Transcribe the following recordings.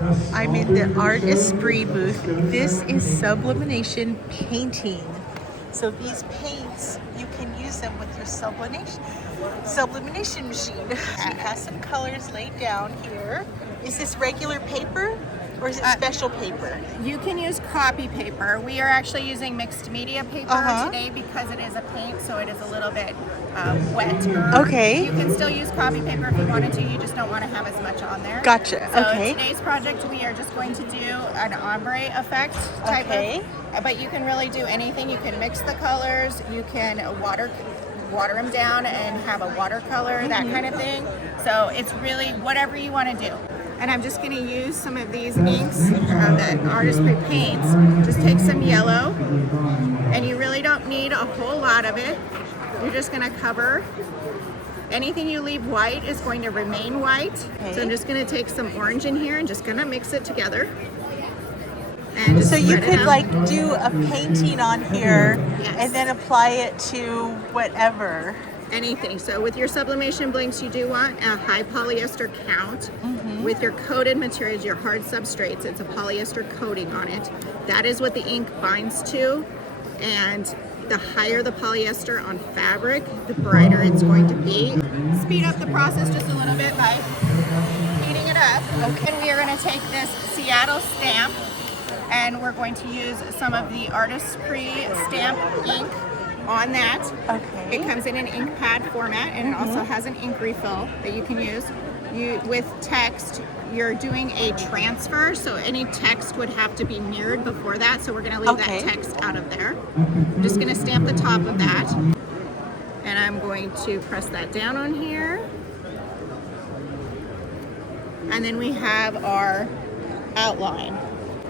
I'm in the Artesprix booth. This is sublimation painting. So these paints, you can use them with your sublimation machine. She has some colors laid down here. Is this regular paper or is it special paper? You can use copy paper. We are actually using mixed media paper today because it is a paint, so it is a little bit wet. Okay. You can still use copy paper if you wanted to, you just don't want to have as much on there. Gotcha. So okay. Today's project, we are just going to do an ombre effect type of, but you can really do anything. You can mix the colors, you can water them down and have a watercolor, that kind of thing. So it's really whatever you want to do. And I'm just going to use some of these inks that Artesprix paints. Just take some yellow, and you really don't need a whole lot of it. You're just going to cover. Anything you leave white is going to remain white. Okay. So I'm just going to take some orange in here and just going to mix it together. And so you could like do a painting on here and then apply it to whatever. Anything. So with your sublimation blanks, you do want a high polyester count. With your coated materials, your hard substrates, it's a polyester coating on it. That is what the ink binds to. And the higher the polyester on fabric, the brighter it's going to be. Speed up the process just a little bit by heating it up. Okay. And we are going to take this Seattle stamp and we're going to use some of the Artesprix stamp ink on that. Okay. It comes in an ink pad format and it also has an ink refill that you can use. With text, you're doing a transfer, so any text would have to be mirrored before that, so we're going to leave that text out of there. I'm just going to stamp the top of that, and I'm going to press that down on here. And then we have our outline.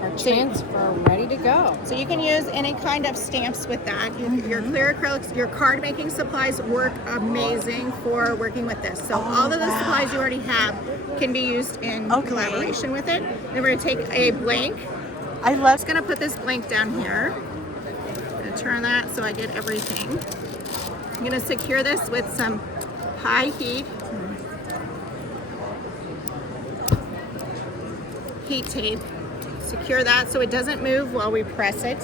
Our transfer ready to go. So you can use any kind of stamps with that. Your clear acrylics, your card making supplies work amazing for working with this. So all of the supplies you already have can be used in collaboration with it. Then we're going to take a blank. I'm just going to put this blank down here. I'm going to turn that so I get everything. I'm going to secure this with some high heat tape. Secure that so it doesn't move while we press it.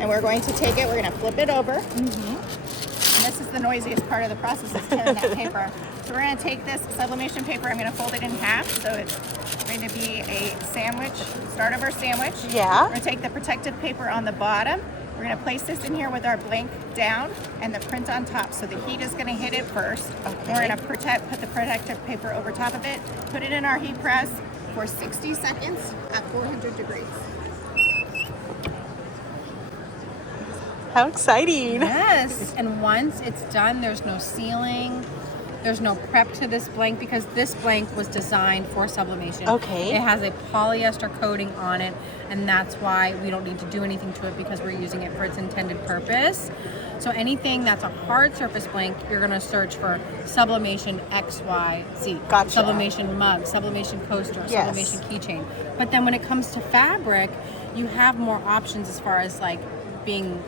And we're going to take it, we're going to flip it over. And this is the noisiest part of the process, is tearing that paper. So we're going to take this sublimation paper, I'm going to fold it in half so it's going to be a sandwich, start of our sandwich. Yeah. We're going to take the protective paper on the bottom. We're going to place this in here with our blank down and the print on top. So the heat is going to hit it first. Okay. We're going to put the protective paper over top of it, put it in our heat press for 60 seconds at 400 degrees. How exciting. Yes, and once it's done, there's no sealing, there's no prep to this blank because this blank was designed for sublimation. Okay. It has a polyester coating on it, and that's why we don't need to do anything to it because we're using it for its intended purpose. So anything that's a hard surface blank, you're going to search for sublimation XYZ. Gotcha. Sublimation mug, sublimation coaster, sublimation keychain. But then when it comes to fabric, you have more options as far as like being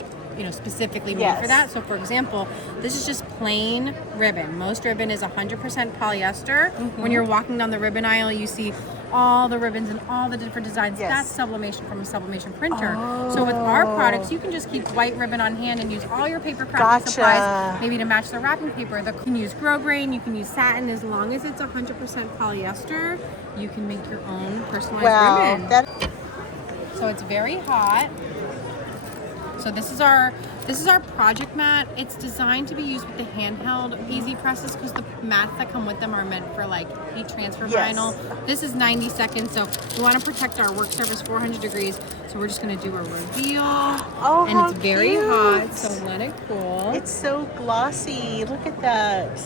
specifically made for that. So for example, this is just plain ribbon. Most ribbon is 100% polyester. When you're walking down the ribbon aisle, you see all the ribbons and all the different designs. That's sublimation from a sublimation printer. So with our products, you can just keep white ribbon on hand and use all your paper crafting supplies, maybe to match the wrapping paper. You can use grosgrain, you can use satin. As long as it's 100% polyester, you can make your own personalized ribbon. So it's very hot. So this is our project mat. It's designed to be used with the handheld easy presses because the mats that come with them are meant for like heat transfer vinyl. This is 90 seconds, so we want to protect our work surface 400 degrees. So we're just going to do a reveal. And it's very hot, so let it cool. It's so glossy. Look at that.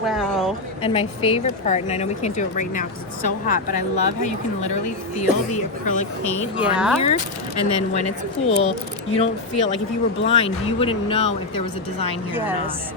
Wow. And my favorite part, and I know we can't do it right now because it's so hot, but I love how you can literally feel the acrylic paint on here. And then when it's cool, you don't feel like if you were blind, you wouldn't know if there was a design here or not.